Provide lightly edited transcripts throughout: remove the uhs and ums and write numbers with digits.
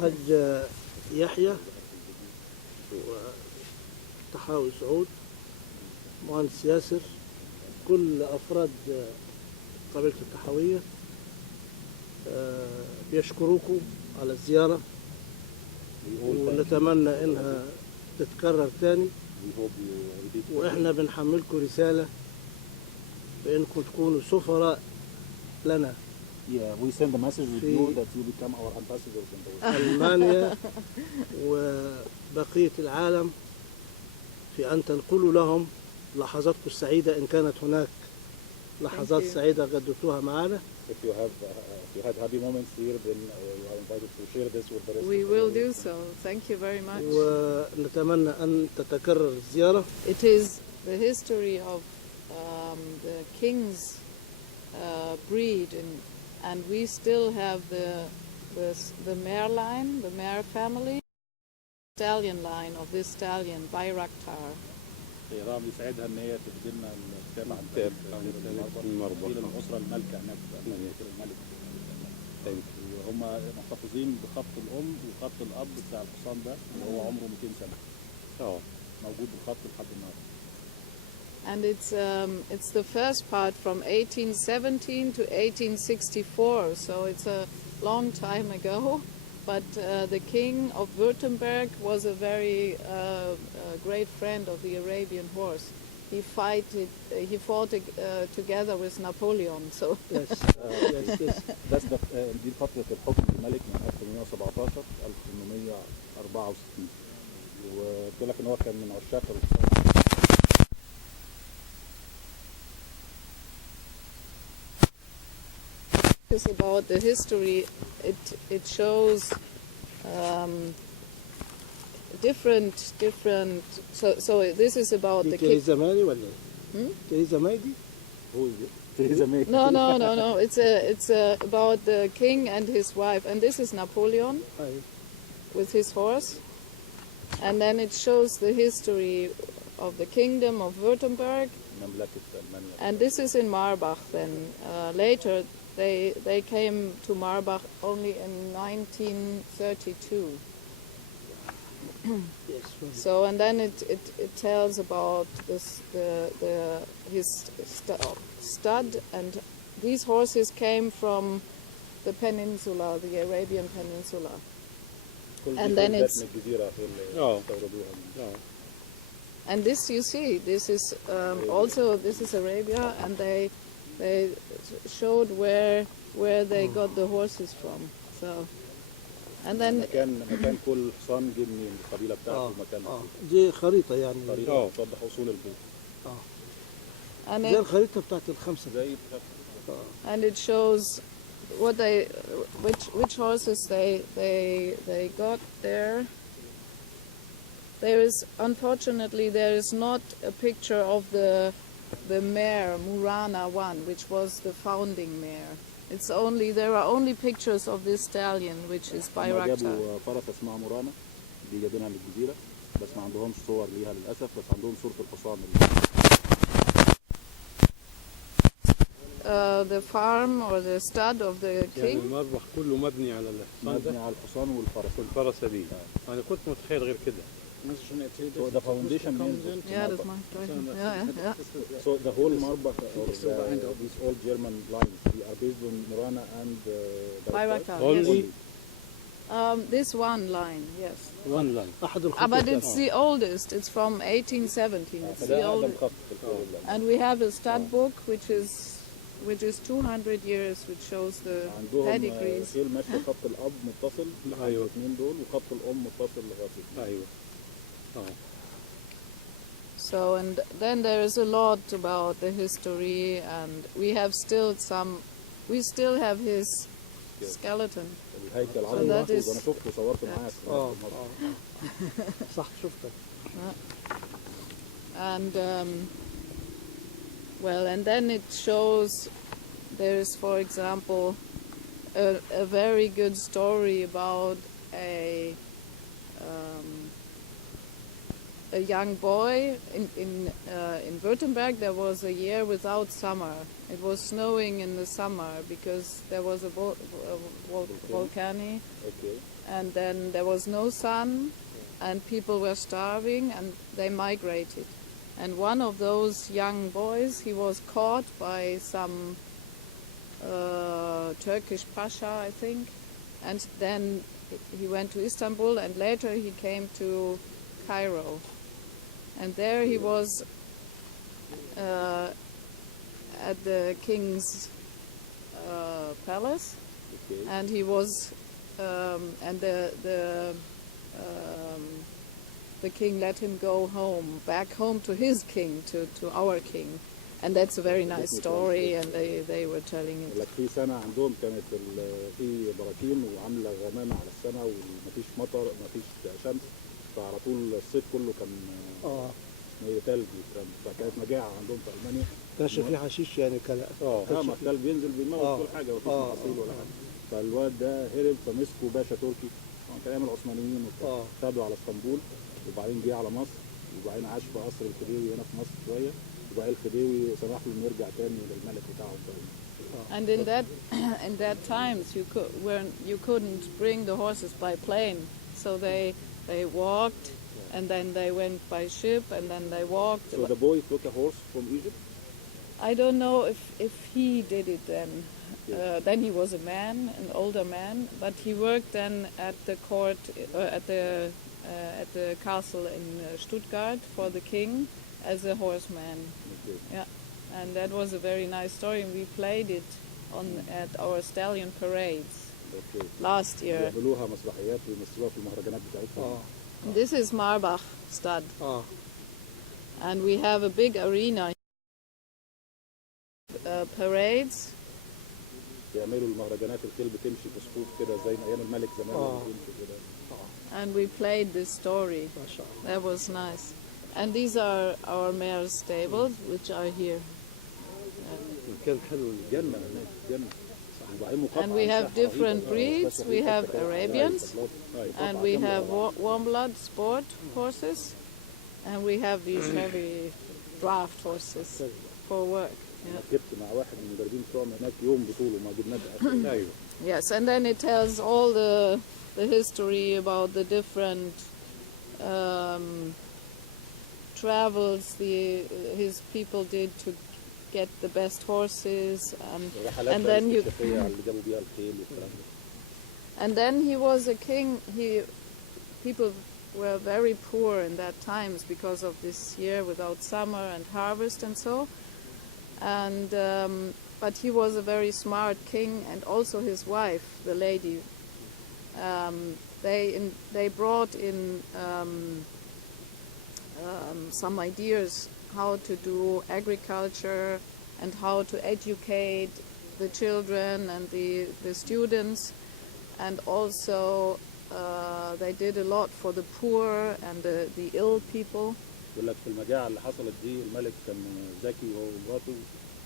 حج يحيى وطحاوي سعود، مهندس ياسر، كل أفراد قبيلة الطحاوية بيشكروكم على الزيارة، ونتمنى إنها تتكرر تاني، وإحنا بنحملكم رسالة بإنكم تكونوا سفراء لنا. Yeah, we send a message with you that you become our ambassadors in the world. ألمانيا وبقية العالم، في أن تنقلوا لهم لحظاتكم السعيدة إن كانت هناك لحظات سعيدة قدمتوها معنا. If you had happy moments here, then you are invited to share this with the rest. We will do so. Thank you very much. ونتمنى أن تتكرر الزيارة. It is the history of the king's breed, and we still have the mare line, the mare family, stallion line of this stallion, Bayraktar. طبعا بيساعدها ان هي تبدي لنا الكتاب عن المربط الاسره المالكه هناك الملك. هم محتفظين بخط الام وخط الاب بتاع الحصان ده اللي هو عمره 200 سنه. موجود بالخط لحد النهارده. And it's the first part from 1817 to 1864, so it's a long time ago. But the king of Württemberg was a very great friend of the Arabian horse. He fought together with Napoleon. So yes. That's دي فترة الحكم الملك من 1817 1864. وقلت لك ان هو كان من عشاق الحصان. It's about the history. It shows different. So this is about the king. No. It's about the king and his wife, and this is Napoleon with his horse, and then it shows the history of the kingdom of Württemberg, and this is in Marbach. Then later. They came to Marbach only in 1932. So and then it tells about his stud, and these horses came from the peninsula, the Arabian Peninsula. And then it's and this you see, this is also this is Arabia, and they showed where they got the horses from. So and then مكان كل حصان جه من القبيله بتاعته مكان. دي خريطه يعني. خريطه توضح اصول البيت. زي الخريطه بتاعت الخمسه. And it shows what which horses they got there. There is unfortunately there is not a picture of the mare Murana 1, which was the founding mare. It's only there are only pictures of this stallion, which is Bayraktar. جابوا فرس اسمها مورانا دي جايبينها من الجزيره بس ما عندهمش صور ليها للاسف بس عندهم صوره الحصان. The farm or the stud of the king. يعني المربخ كله مبني على الحصان ده. مبني على الحصان والفرس. والفرسه دي. انا كنت متخيل غير كده. So the foundation means Yeah, that's my question. Yeah. So the whole Marbach or these old German lines, they are based on Murana and Bayraktar. Only this one line, yes. one line. But it's the oldest. It's from 1817. It's the oldest. And we have a stud book which is 200 years, which shows the pedigrees. خيل ماشي خط الأب متصل الاثنين دول وخط الأم متصل لغاية. أيوة. So and then there is a lot about the history, and we still have his skeleton. الهيكل So that عظيم. is. أنا شفته صورت معاه. صح شفتك. And and then it shows there is, for example, a very good story about a young boy in Württemberg. There was a year without summer. It was snowing in the summer because there was a volcano, Okay. and then there was no sun, and people were starving, and they migrated. And one of those young boys, he was caught by some Turkish pasha, I think, and then he went to Istanbul, and later he came to Cairo, and there he was at the king's palace, Okay. and he was and the king let him go home, back home to his king, to our king, and that's a very nice story, and they were telling it. لك في سنة عندهم كانت في براكين وعاملة غمامة على السماء ومفيش مطر مفيش شمس، فعلى طول الصيف كله كان تلج، فكانت مجاعة عندهم في ألمانيا. كانش في حشيش يعني كان ما الكلب بينزل بيموت كل حاجة مفيش محاصيل ولا حاجة. فالواد ده هرب فمسكه باشا تركي، كان أيام العثمانيين وبتاع، خدوا على اسطنبول وبعدين جه على مصر وبعدين عاش في قصر الخديوي هنا في مصر شوية، وبعدين الخديوي سمح له إنه يرجع تاني للملك بتاعه. And in that times you couldn't bring the horses by plane, so they walked, and then they went by ship, and then they walked. So the boy took a horse from Egypt? I don't know if he did it then. Then he was a man, an older man, but he worked then at the court, at the castle in Stuttgart for the king as a horseman. Okay. Yeah, and that was a very nice story, and we played it at our stallion parades Okay. last year. بيعملوها مسرحيات ويمثلوها في المهرجانات بتاعتهم. This is Marbach stud, and we have a big arena. Parades. بيعملوا المهرجانات الخيل بتمشي في صفوف كده زي ما ايام الملك زمان بتمشي كده. And we played this story. That was nice. And these are our mare's stables, which are here. كان حلو جنة هناك جنة. And we have different breeds. We have Arabians, and we have warm blood sport horses, and we have these heavy draft horses for work. ركبت مع واحد من المدربين بتوعهم هناك يوم بطوله ما جبناش ايوه. Yes, and then it tells all the history about the different travels his people did to get the best horses, and then you. And then he was a king. People were very poor in that times because of this year without summer and harvest and so. And but he was a very smart king, and also his wife, the lady. They brought in some ideas how to do agriculture and how to educate the children and the students, and also they did a lot for the poor and the ill people. يقول لك في المجاعة اللي حصلت دي الملك كان ذكي هو ومراته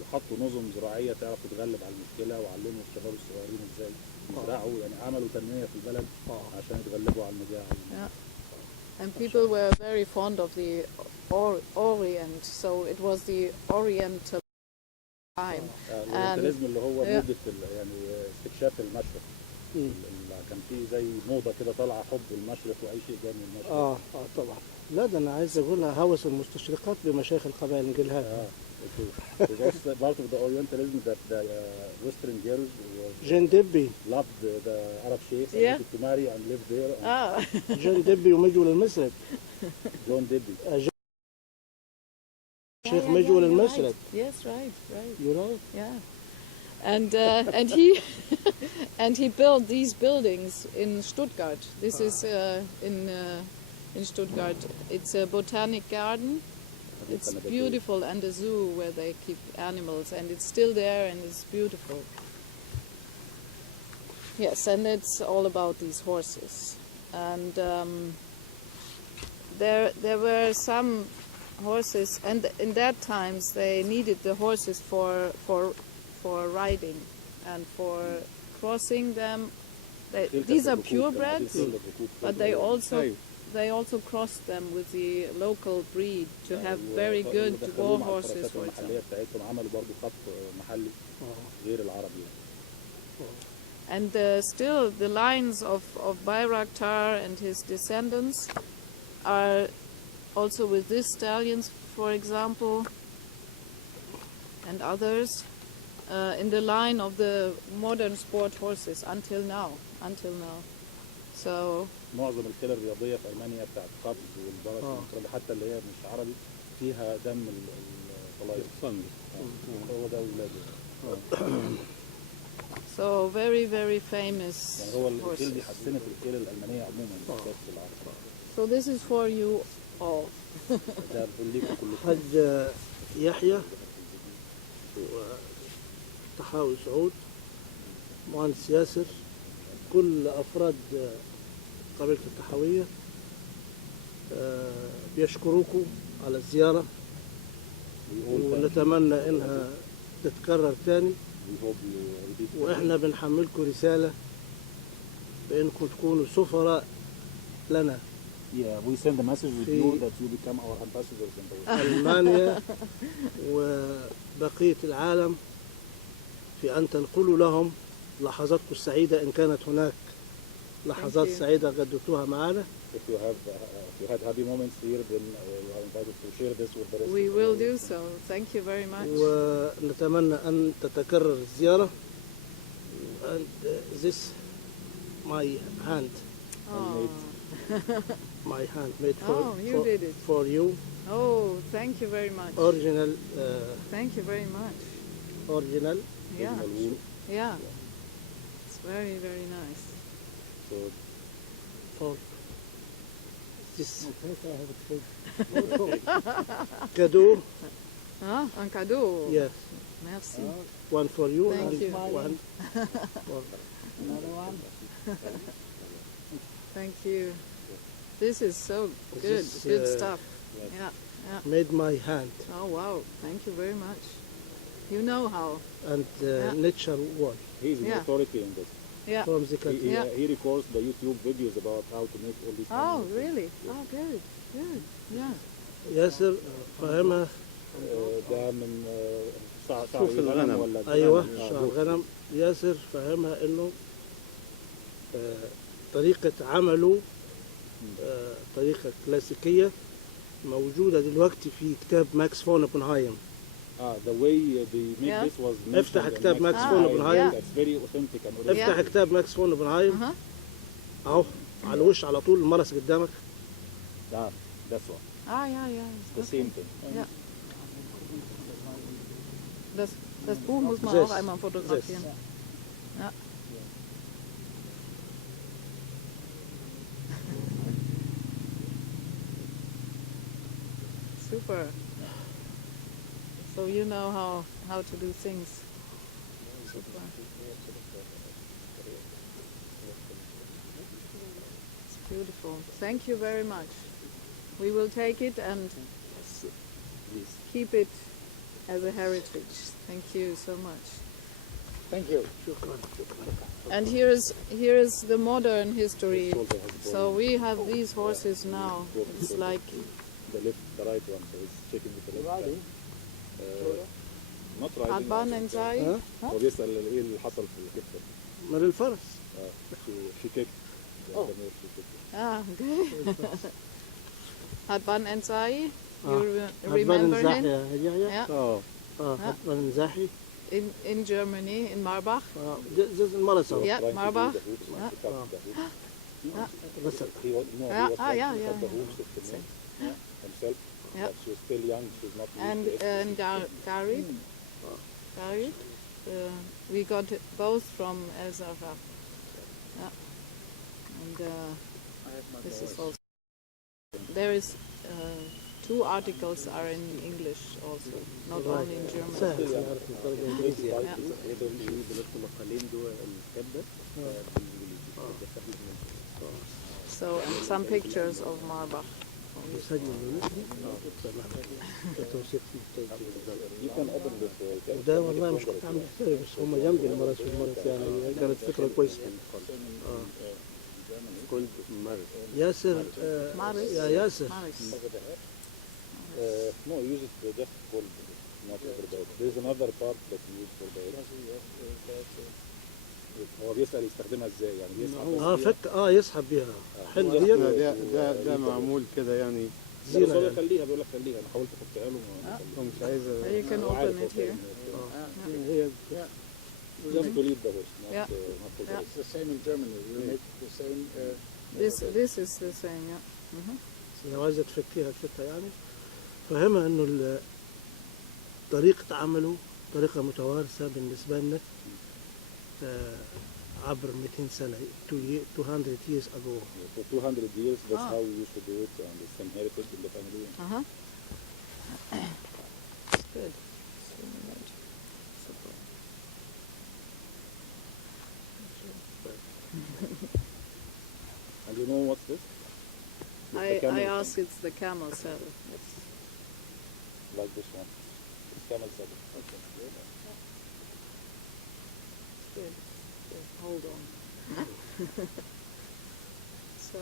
وحطوا نظم زراعية تعرف تتغلب على المشكلة وعلموا الشباب الصغيرين ازاي يزرعوا، يعني عملوا تنمية في البلد عشان يتغلبوا على المجاعة. Yeah. And people were very fond of the Orient, so it was the Oriental time. الأورينتاليزم اللي هو موضة يعني استكشاف المشرق. كان في زي موضة كده طالعة حب المشرق وأي شيء جاي من المشرق. طبعا. لا ده أنا عايز أقولها هوس المستشرقات بمشايخ القبائل نقولها. It's part of the Orientalism that the Western girls loved the Arab sheikhs and wanted to marry and live there. جون دبي ومجول المسرد. جون دبي. شيخ مجول المسرد. Yes, right. You're right. Yeah. And he and he built these buildings in Stuttgart. This is in Stuttgart. It's a botanic garden. It's beautiful, and a zoo where they keep animals, and it's still there, and it's beautiful. Yes, and it's all about these horses. And there were some horses, and in that times they needed the horses for riding and for crossing them. These are purebreds, but they also they also crossed them with the local breed to have very good war horses, for example. المحلية بتاعتهم عملوا برضه خط محلي غير العربي. And still the lines of Bayraktar and his descendants are also with these stallions, for example, and others, in the line of the modern sport horses until now. So معظم الخيل الرياضية في ألمانيا بتاعت قفز والبرص والمطربة حتى اللي هي مش عربي فيها دم الطلايق. هو ده ولاده. So very very famous يعني هو الخيل horses. دي حسنت الخيل الألمانية عموما في العرب. So this is for you all. ده ليكم كلكم. حج يحيى وطحاوي سعود مهندس ياسر كل أفراد قبيلة الطحاوية بيشكروكم على الزيارة ونتمنى إنها تتكرر تاني وإحنا بنحملكم رسالة بإنكم تكونوا سفراء لنا. Yeah, we send a message with you that you become our ambassadors in the world. ألمانيا وبقية العالم في أن تنقلوا لهم لحظاتكم السعيدة إن كانت هناك لحظات سعيدة قدمتوها معنا. If you had happy moments here, then you are invited to share this with the rest. We will do so. Thank you very much. ونتمنى أن تتكرر الزيارة. And this my hand. My hand made for you. Oh, thank you very much. Original. Thank you very much. Original. Yeah. Yeah. It's very very nice. So For this cadeau. Un cadeau. Yes. Merci. One for you Thank and you. one for Another one. Thank you. This is so good. This, Good stuff. Yeah. made my hand Oh wow. Thank you very much. You know how. and nature wall he's an authority in this. Yeah. from the country. He records the YouTube videos about how to make all these. Oh really? Oh good. Good. Yeah. ياسر فهمها. ده من شعر الغنم ولا أيوة شعر غنم. ياسر فهمها إنه طريقة عمله طريقة كلاسيكية موجودة دلوقتي في كتاب ماكس فون اوبنهايم. the way they make this was افتح كتاب ماكس فون اوبنهايم. That's very authentic and افتح كتاب ماكس فون اوبنهايم اهو على الوش على طول المرس قدامك. That's one. Ja. The same thing. Ja. Das Buch muss man auch einmal fotografieren. Ja. Super. So you know how to do things. Super. It's beautiful. Thank you very much. We will take it and keep it as a heritage. Thank you so much. Thank you. And here is the modern history. So we have these horses now. It's like The left, the right one. So it's checking with the left. Not riding. Adban and Zai. هو بيسأل ايه اللي حصل في الكتة. من الفرس. She kicked. Okay. Adban and Zai. You هتبان remember him? Yeah. هتبان زاحي. In Germany, in Marبach. جزء المرس اهو. Yeah, Marبach. بس himself. Yeah. She's still young. She's not. And Gary. We got both from El Zafar. Yeah. And this is also. There is 2 articles are in English also, not only in German. So and some pictures of Marbach. وده والله مش كنت عامل حسابي بس هم جنبي المرس والمرس يعني كانت فكرة كويسة. called Mar. ياسر Maris. يا ياسر Maris. No, use it just for not for bed. There is another part that you use for bed. هو بيسأل يستخدمها ازاي يعني بيسحب يسحب بيها حلو دي ده معمول كده يعني زينة زينة يعني. خليها بيقول لك خليها انا حاولت احطها له مش عايز You can open it here. هي just to read the verse not Yeah. not for Yeah. bed. It's the same in Germany. We make the same. This is the same, yeah. لو عايزة تفكيها تفكها يعني. فهمها انه طريقة عمله طريقة متوارثة بالنسبة لنا عبر 200 سنة 200 years ago. For 200 years that's how we used to do it and it's inherited in the family. It's good. And you know what's this? I ask it's the camel saddle. It's Like this one. It's camel saddle. Okay. good. Hold on. So.